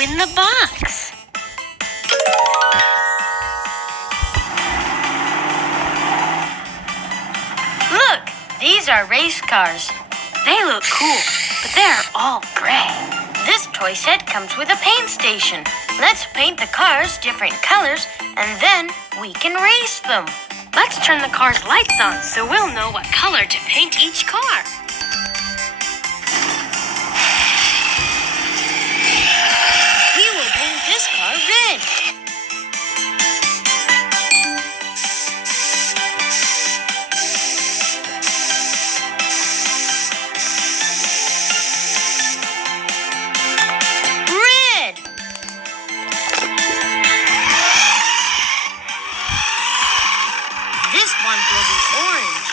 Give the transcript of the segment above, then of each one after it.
open the box. Look, these are race cars. They look cool, but they're all gray. This toy set comes with a paint station. Let's paint the cars different colors, and then we can race them. Let's turn the car's lights on so we'll know what color to paint each car. We will paint this car red. This one will be orange.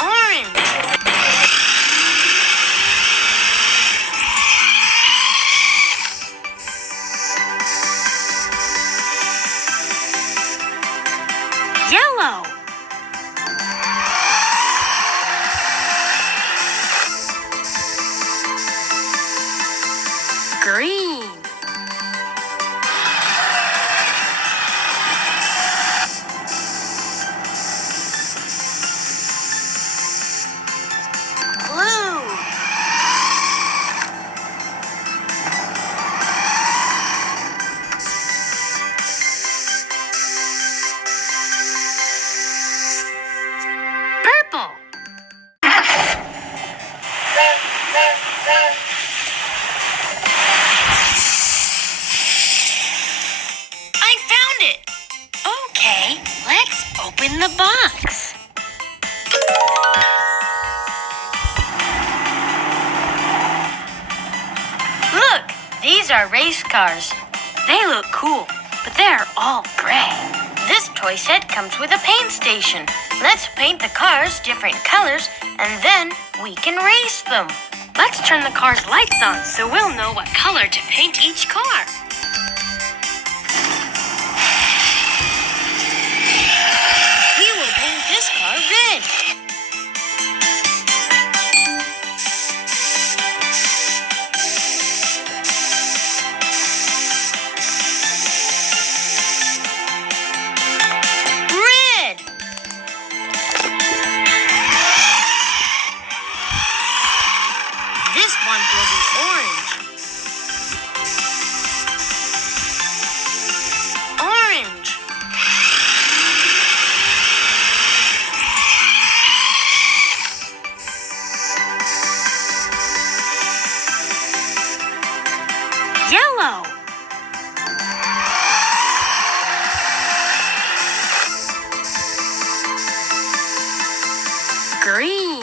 Orange. Yellow. Green. I found it! Okay, let's open the box. Look, these are race cars. They look cool, but they're all gray. This toy set comes with a paint station. Let's paint the cars different colors, and then we can race them. Let's turn the car's lights on so we'll know what color to paint each car. We will paint this car red. This one will be orange. Orange. Yellow. Green.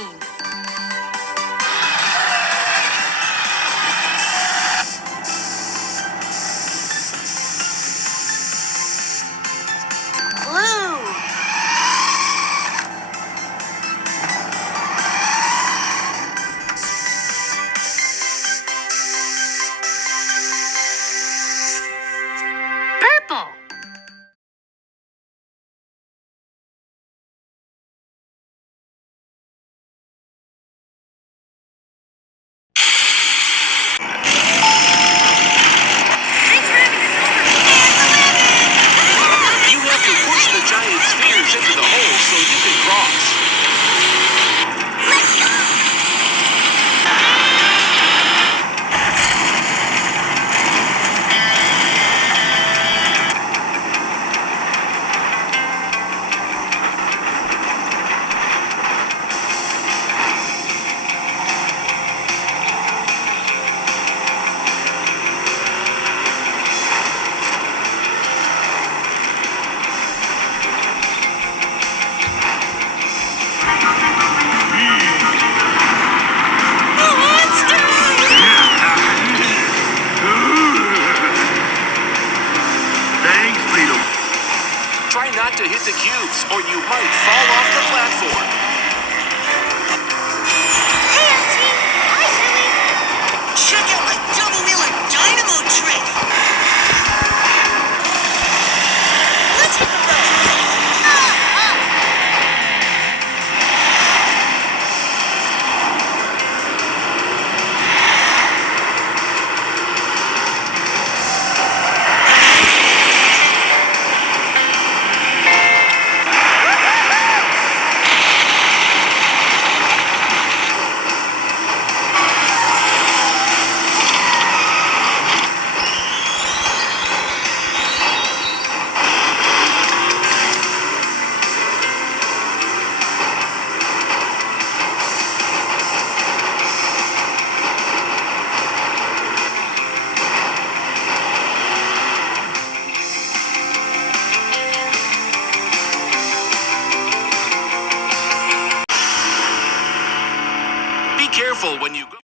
Into the hole so you can cross. Let's go! Try not to hit the cubes, or you might fall off the platform. Hey, Auntie! Hi, Silly! Check out my double-wheeler dynamo trick! Let's hit the road! careful when you go.